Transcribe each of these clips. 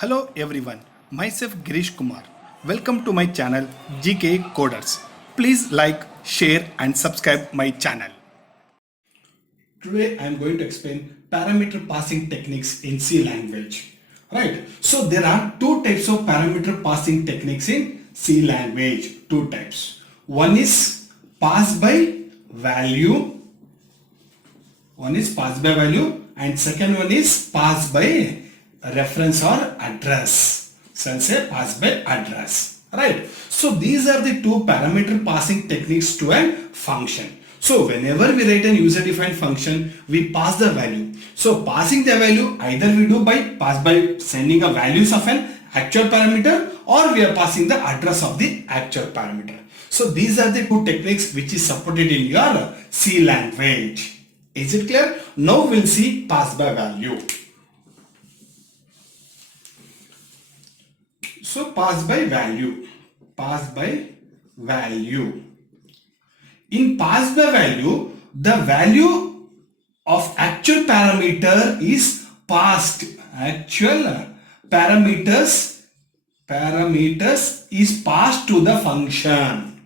Hello everyone, myself Girish Kumar. Welcome to my channel GK Coders. Please like, share and subscribe my channel. Today I am going to explain parameter passing techniques in C language. Right, so there are two types of parameter passing techniques in C language. Two types. One is pass by value. And second one is pass by reference or address. So I'll say pass by address. Right. So these are the two parameter passing techniques to a function. So whenever we write an user defined function, we pass the value. So passing the value either we do by sending a values of an actual parameter, or we are passing the address of the actual parameter. So these are the two techniques which is supported in your C language. Is it clear? Now we'll see pass by value. So pass by value. In pass by value, the value of actual parameter is passed. Actual parameters is passed to the function.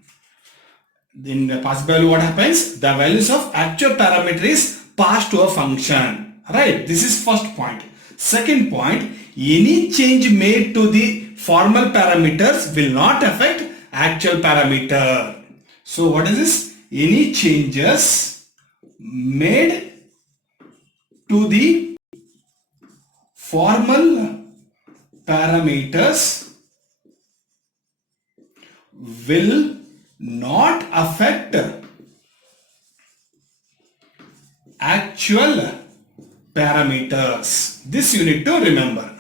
In the pass by value, what happens? The values of actual parameter is passed to a function. Right? This is first point. Second point, any change made to the formal parameters will not affect actual parameter. So what is this? Any changes made to the formal parameters will not affect actual parameters. This you need to remember.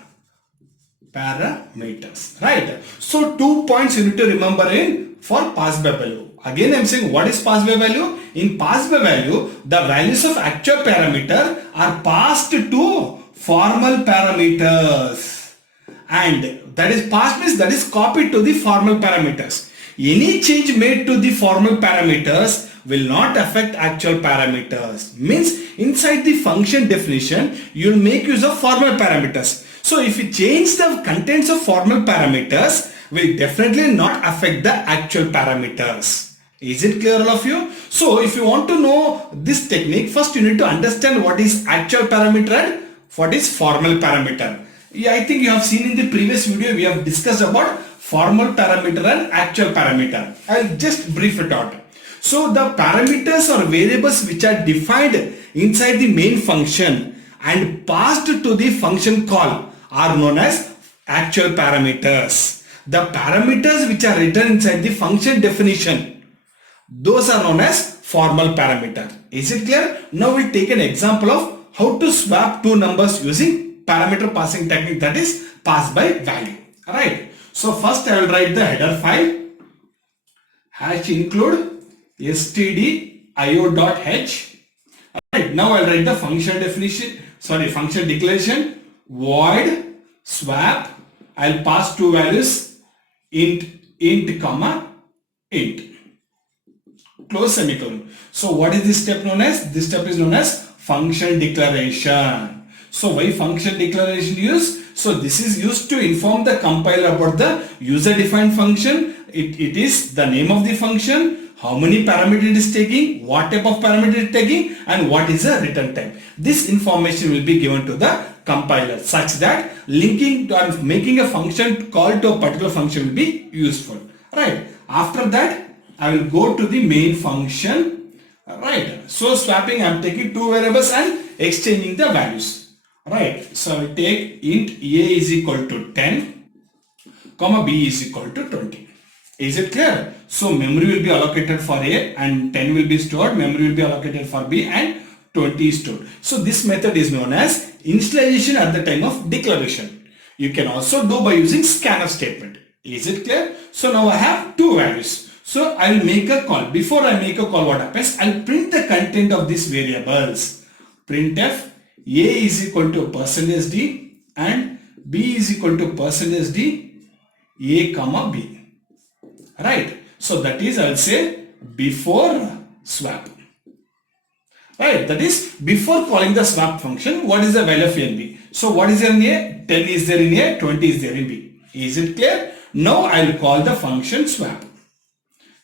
Parameters, right? So 2 points you need to remember in for pass by value. Again I am saying, what is pass by value? In pass by value, the values of actual parameter are passed to formal parameters, and that is passed means that is copied to the formal parameters. Any change made to the formal parameters will not affect actual parameters. Means inside the function definition, you will make use of formal parameters. So if you change the contents of formal parameters, will definitely not affect the actual parameters. Is it clear, all of you? So if you want to know this technique, first you need to understand what is actual parameter and what is formal parameter. Yeah, I think you have seen in the previous video, we have discussed about formal parameter and actual parameter. I will just brief it out. So the parameters or variables which are defined inside the main function and passed to the function call are known as actual parameters. The parameters which are written inside the function definition, those are known as formal parameter. Is it clear? Now we take an example of how to swap two numbers using parameter passing technique, that is pass by value. Alright. So first I will write the header file hash include stdio.h. Alright. Now I will write the function declaration void swap. I'll pass two values int comma int, close semicolon. So what is this step known as? This step is known as function declaration. So why function declaration used? So this is used to inform the compiler about the user defined function. It is the name of the function, how many parameters it is taking, what type of parameter it is taking, and what is the return type. This information will be given to the compiler such that linking to and making a function call to a particular function will be useful. Right. After that, I will go to the main function. Right. So swapping, I am taking two variables and exchanging the values. Right. So I will take int a is equal to 10, comma b is equal to 20. Is it clear? So memory will be allocated for a and 10 will be stored. Memory will be allocated for b and 20 is stored. So this method is known as initialization at the time of declaration. You can also do by using scanf statement. Is it clear? So now I have two values. So I will make a call. Before I make a call, what happens? I will print the content of these variables. Printf a is equal to %d and b is equal to %d a comma b. Right. So that is, I will say before swap. Right, that is before calling the swap function, what is the value of NB? So what is there in A? 10 is there in A, 20 is there in B. Is it clear? Now I will call the function swap.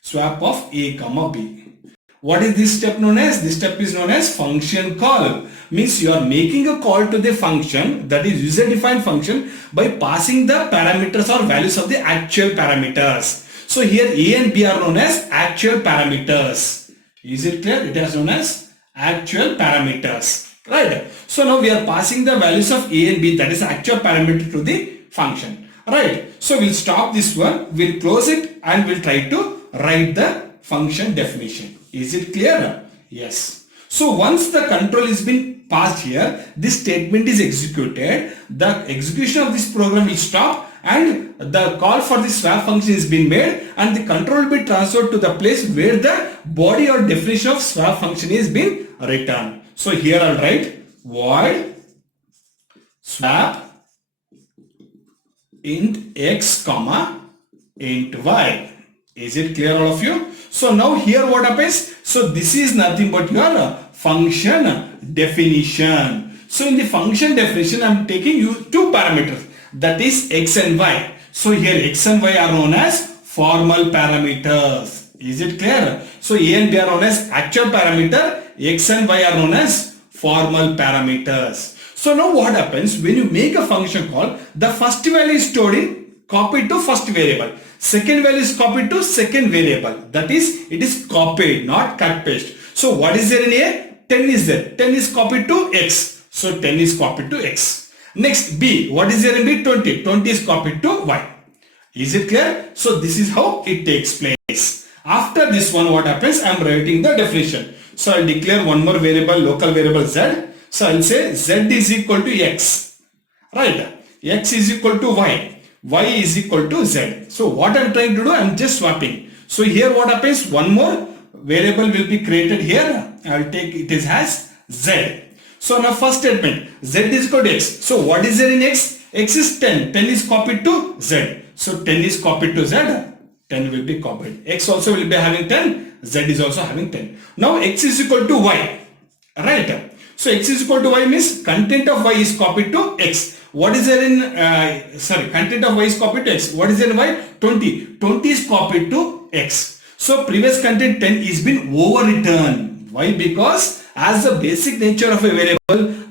Swap of A comma B. What is this step known as? This step is known as function call. Means you are making a call to the function, that is user defined function, by passing the parameters or values of the actual parameters. So here A and B are known as actual parameters. Is it clear? It is known as actual parameters. Right. So now we are passing the values of A and B, that is actual parameter, to the function. Right. So we'll stop this one, we'll close it, and we'll try to write the function definition. Is it clear? Yes. So once the control is been passed here, this statement is executed, the execution of this program will stop, and the call for the swap function is being made, and the control will be transferred to the place where the body or definition of swap function is being written. So here I'll write void swap int x comma int y. Is it clear, all of you? So now here what happens? So this is nothing but your function definition. So in the function definition, I am taking you two parameters, that is x and y. So here x and y are known as formal parameters. Is it clear? So A and B are known as actual parameter, x and y are known as formal parameters. So now what happens when you make a function call? The first value is stored in, copied to first variable. Second value is copied to second variable. That is, it is copied, not cut paste. So what is there in A? 10 is there. 10 is copied to X. So 10 is copied to X. Next B. What is there in B? 20. 20 is copied to Y. Is it clear? So this is how it takes place. After this one, what happens? I am writing the definition. So I will declare one more variable, local variable Z. So I will say Z is equal to X. Right? X is equal to Y. Y is equal to Z. So what I am trying to do, I am just swapping. So here what happens? One more variable will be created here. I will take it as Z. So now first statement, Z is equal to X. So what is there in X? X is 10. 10 is copied to Z. So 10 is copied to Z. 10 will be copied. X also will be having 10. Z is also having 10. Now X is equal to Y. Right? So X is equal to Y means content of Y is copied to X. What is there in, content of Y is copied to X. What is there in Y? 20. 20 is copied to X. So previous content 10 is been overwritten. Why? Because as the basic nature of a variable,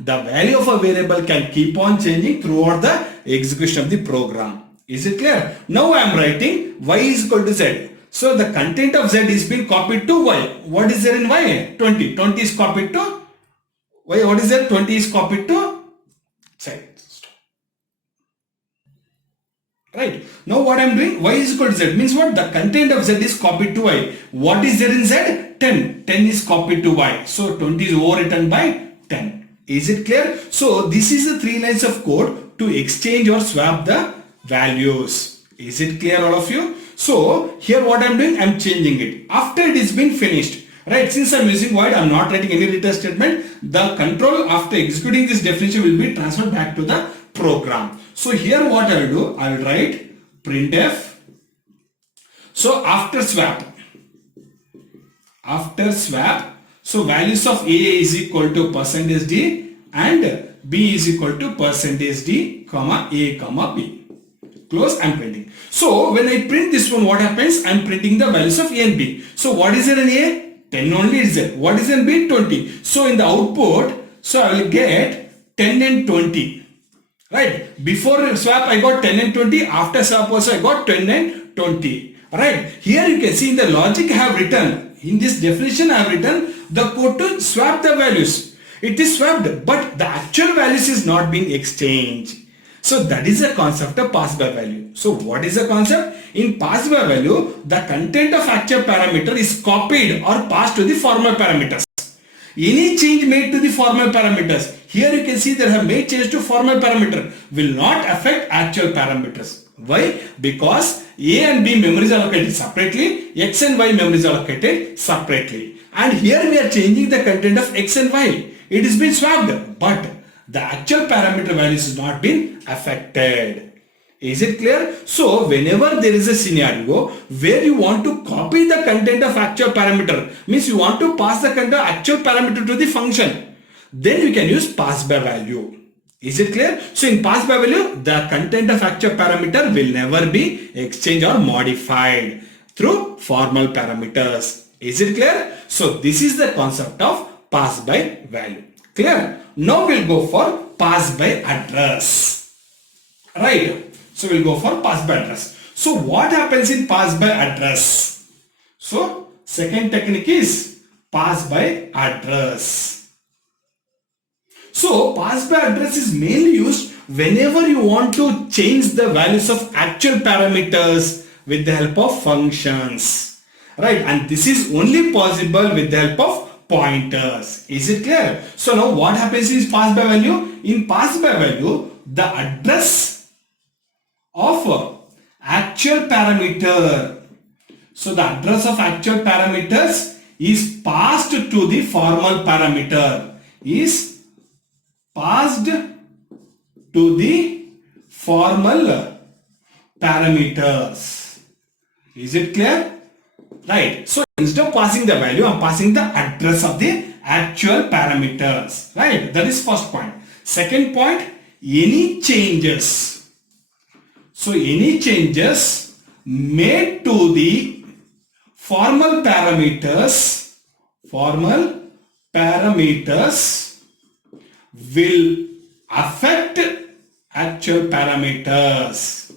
the value of a variable can keep on changing throughout the execution of the program. Is it clear? Now I am writing Y is equal to Z. So the content of Z is been copied to Y. What is there in Y? 20. 20 is copied to Y. What is there? 20 is copied to Z. Right. Now what I am doing? Y is equal to Z means what? The content of Z is copied to Y. What is there in Z? 10. 10 is copied to Y. So 20 is overwritten by 10. Is it clear? So this is the 3 lines of code to exchange or swap the values. Is it clear, all of you? So here what I am doing? I am changing it. After it is been finished. Right, since I am using void, I am not writing any return statement. The control after executing this definition will be transferred back to the program. So here what I will do, I will write printf. So after swap, so values of A is equal to %d and B is equal to %d, comma A, comma B. Close and printing. So when I print this one, what happens? I am printing the values of A and B. So what is there in A? 10 only is there. What is in B? 20. So in the output, so I will get 10 and 20. Right? Before swap I got 10 and 20. After swap also I got 10 and 20. Right? Here you can see in the logic I have written. In this definition I have written the code to swap the values. It is swapped, but the actual values is not being exchanged. So that is the concept of pass by value. So what is the concept? In pass by value, the content of actual parameter is copied or passed to the formal parameters. Any change made to the formal parameters, here you can see they have made change to formal parameter, will not affect actual parameters. Why? Because A and B memories are allocated separately, X and Y memories are allocated separately. And here we are changing the content of X and Y. It is been swapped, but the actual parameter values has not been affected. Is it clear? So whenever there is a scenario where you want to copy the content of actual parameter, means you want to pass the content of actual parameter to the function, then you can use pass by value. Is it clear? So in pass by value, the content of actual parameter will never be exchanged or modified through formal parameters. Is it clear? So this is the concept of pass by value. Clear? Now we'll go for pass by address. Right? So we'll go for pass by address. So what happens in pass by address? So second technique is pass by address. So pass by address is mainly used whenever you want to change the values of actual parameters with the help of functions. Right? And this is only possible with the help of pointers. Is it clear? So now what happens is pass by value. In pass by value, the address of actual parameter. So the address of actual parameters is passed to the formal parameter. Is passed to the formal parameters. Is it clear? Right. So instead of passing the value, I am passing the address of the actual parameters. Right. That is first point. Second point, any changes. So any changes made to the formal parameters will affect actual parameters.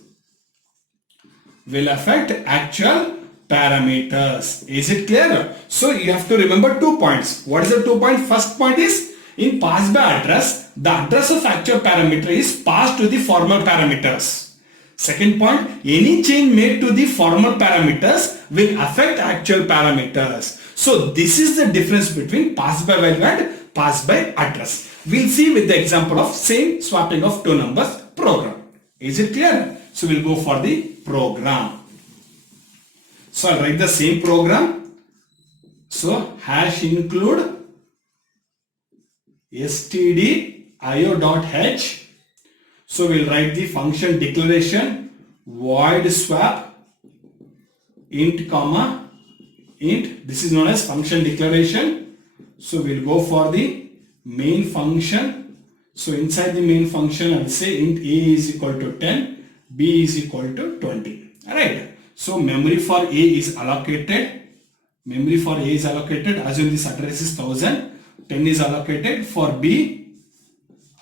Will affect actual parameters. Is it clear? So you have to remember 2 points. What is the 2 points? First point is in pass by address, the address of actual parameter is passed to the formal parameters. Second point, any change made to the formal parameters will affect actual parameters. So this is the difference between pass by value and pass by address. We'll see with the example of same swapping of two numbers program. Is it clear? So we'll go for the program. So I'll write the same program. So hash include stdio.h. So we'll write the function declaration void swap int comma int. This is known as function declaration. So we'll go for the main function. So inside the main function I will say int a is equal to 10, b is equal to 20. Alright. So memory for a is allocated. Memory for a is allocated. Assume this address is 1000. 10 is allocated. For b,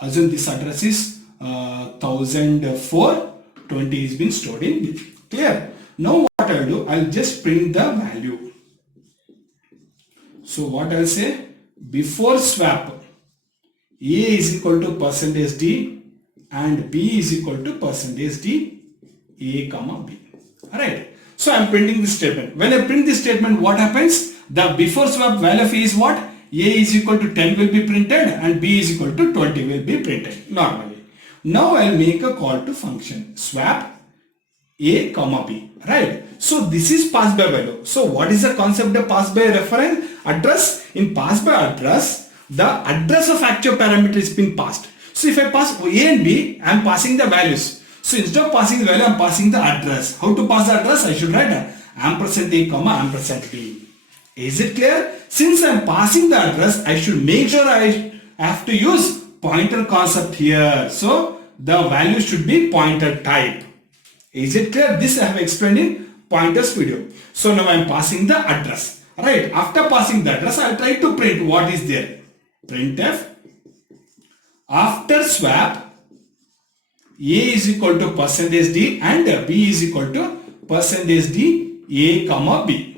assume this address is 1004. 20 is been stored in b. Clear? Now what I'll do, I'll just print the value. So what I'll say, before swap, a is equal to %d and b is equal to %d a comma b. Alright. So I'm printing this statement. When I print this statement, what happens? The before swap value of a is what? A is equal to 10 will be printed and b is equal to 20 will be printed normally. Now I'll make a call to function swap a comma b. Right. So this is pass by value. So what is the concept of pass by reference address? In pass by address, the address of actual parameter is being passed. So if I pass a and b, I am passing the values. So instead of passing the value, I am passing the address. How to pass the address? I should write ampersand a comma ampersand b. Is it clear? Since I am passing the address, I should make sure I have to use pointer concept here. So the value should be pointer type. Is it clear? This I have explained in pointers video. So now I am passing the address. Right. After passing the address, I will try to print what is there. Printf. After swap, a is equal to %d and b is equal to %d a comma b.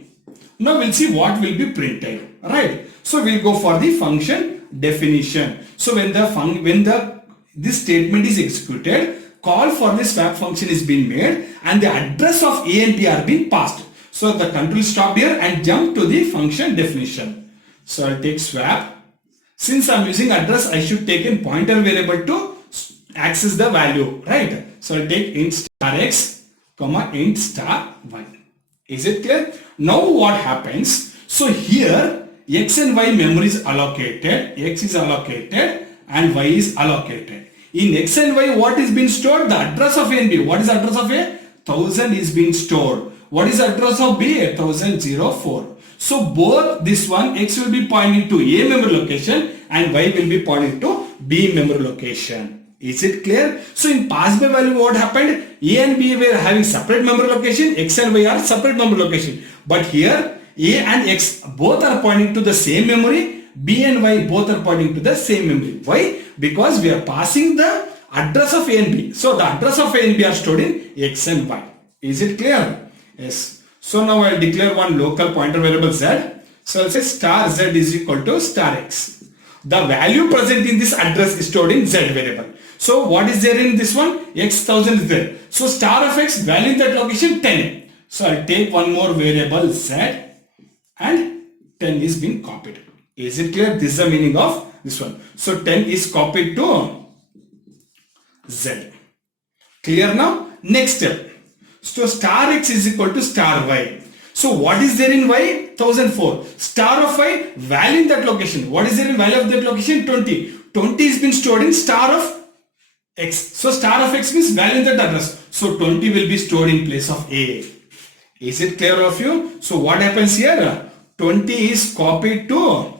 Now we'll see what will be printed. Right. So we'll go for the function definition. So when this statement is executed, call for the swap function is being made and the address of a and b are being passed. So the control stopped here and jump to the function definition. So I'll take swap. Since I'm using address, I should take in pointer variable to access the value. Right. So I'll take int star x comma int star y. Is it clear? Now what happens? So here x and y memory is allocated. X is allocated and y is allocated. In x and y, what is being stored? The address of a and b. What is the address of a? 1000 is being stored. What is the address of b? 1004. So both this one, x will be pointing to a memory location and y will be pointing to b memory location. Is it clear? So in pass by value, what happened? A and B were having separate memory location, X and Y are separate memory location. But here, A and X both are pointing to the same memory, B and Y both are pointing to the same memory. Why? Because we are passing the address of A and B. So the address of A and B are stored in X and Y. Is it clear? Yes. So now I will declare one local pointer variable Z. So I'll say star Z is equal to star X. The value present in this address is stored in Z variable. So what is there in this one? X 1000 is there. So star of X value in that location 10. So I'll take one more variable Z and 10 is being copied. Is it clear? This is the meaning of this one. So 10 is copied to Z. Clear now? Next step. So star X is equal to star Y. So what is there in Y? 1004. Star of Y value in that location. What is there in value of that location? 20. 20 is been stored in star of X. So star of X means value in that address. So 20 will be stored in place of A. Is it clear of you? So what happens here? 20 is copied to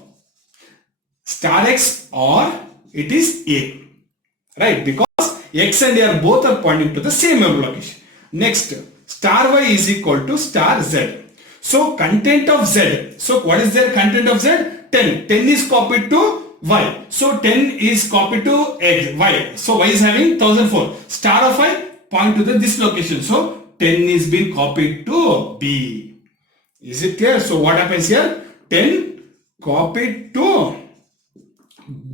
star X or it is A. Right? Because X and A are both are pointing to the same memory location. Next, star Y is equal to star Z. So content of Z. So what is their content of Z? 10. 10 is copied to Y. So 10 is copied to X, Y. So Y is having 1004. Star of Y point to this location. So 10 is being copied to B. Is it clear? So what happens here? 10 copied to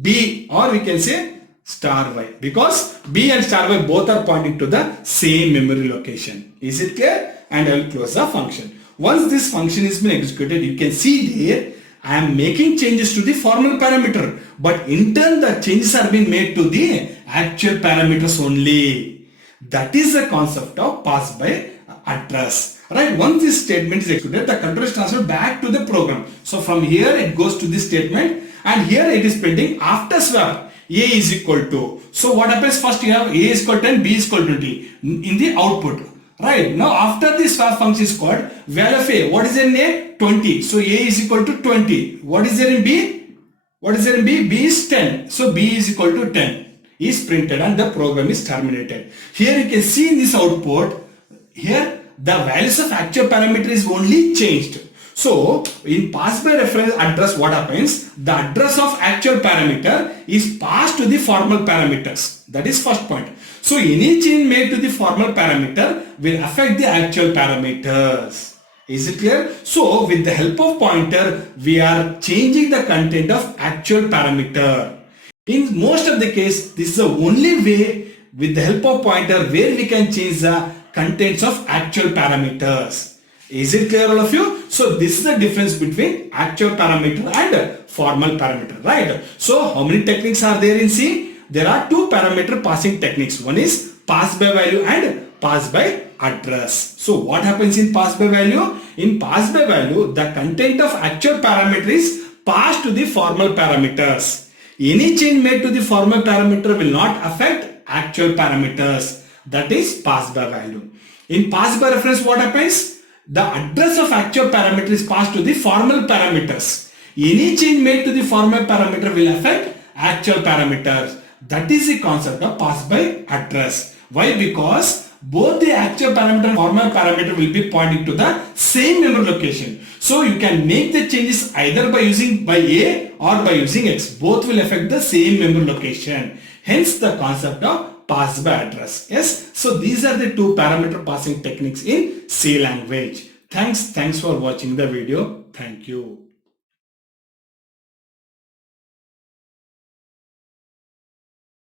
B, or we can say star Y, because B and star Y both are pointing to the same memory location. Is it clear? And I will close the function. Once this function is been executed, you can see there I am making changes to the formal parameter, but in turn the changes are being made to the actual parameters only. That is the concept of pass by address. Right? Once this statement is executed, the control is transferred back to the program. So from here it goes to this statement, and here it is printing after swap A is equal to. So what happens? First you have A is equal to 10, B is equal to 20 in the output. Right. Now after this swap function is called, value of A. What is in A? 20. So A is equal to 20. What is there in B? What is there in B? B is 10. So B is equal to 10 is printed and the program is terminated. Here you can see in this output, here the values of actual parameter is only changed. So in pass by reference address, what happens? The address of actual parameter is passed to the formal parameters. That is first point. So any change made to the formal parameter will affect the actual parameters. Is it clear? So with the help of pointer, we are changing the content of actual parameter. In most of the case, this is the only way with the help of pointer where we can change the contents of actual parameters. Is it clear all of you? So this is the difference between actual parameter and formal parameter, right? So how many techniques are there in C? There are two parameter passing techniques. One is pass by value and pass by address. So what happens in pass by value? In pass by value, the content of actual parameter is passed to the formal parameters. Any change made to the formal parameter will not affect actual parameters. That is pass by value. In pass by reference, what happens? The address of actual parameter is passed to the formal parameters. Any change made to the formal parameter will affect actual parameters. That is the concept of pass by address. Why? Because both the actual parameter and formal parameter will be pointing to the same memory location. So you can make the changes either by using by A or by using X. Both will affect the same memory location. Hence the concept of pass by address. Yes. So these are the two parameter passing techniques in C language. Thanks for watching the video. Thank you.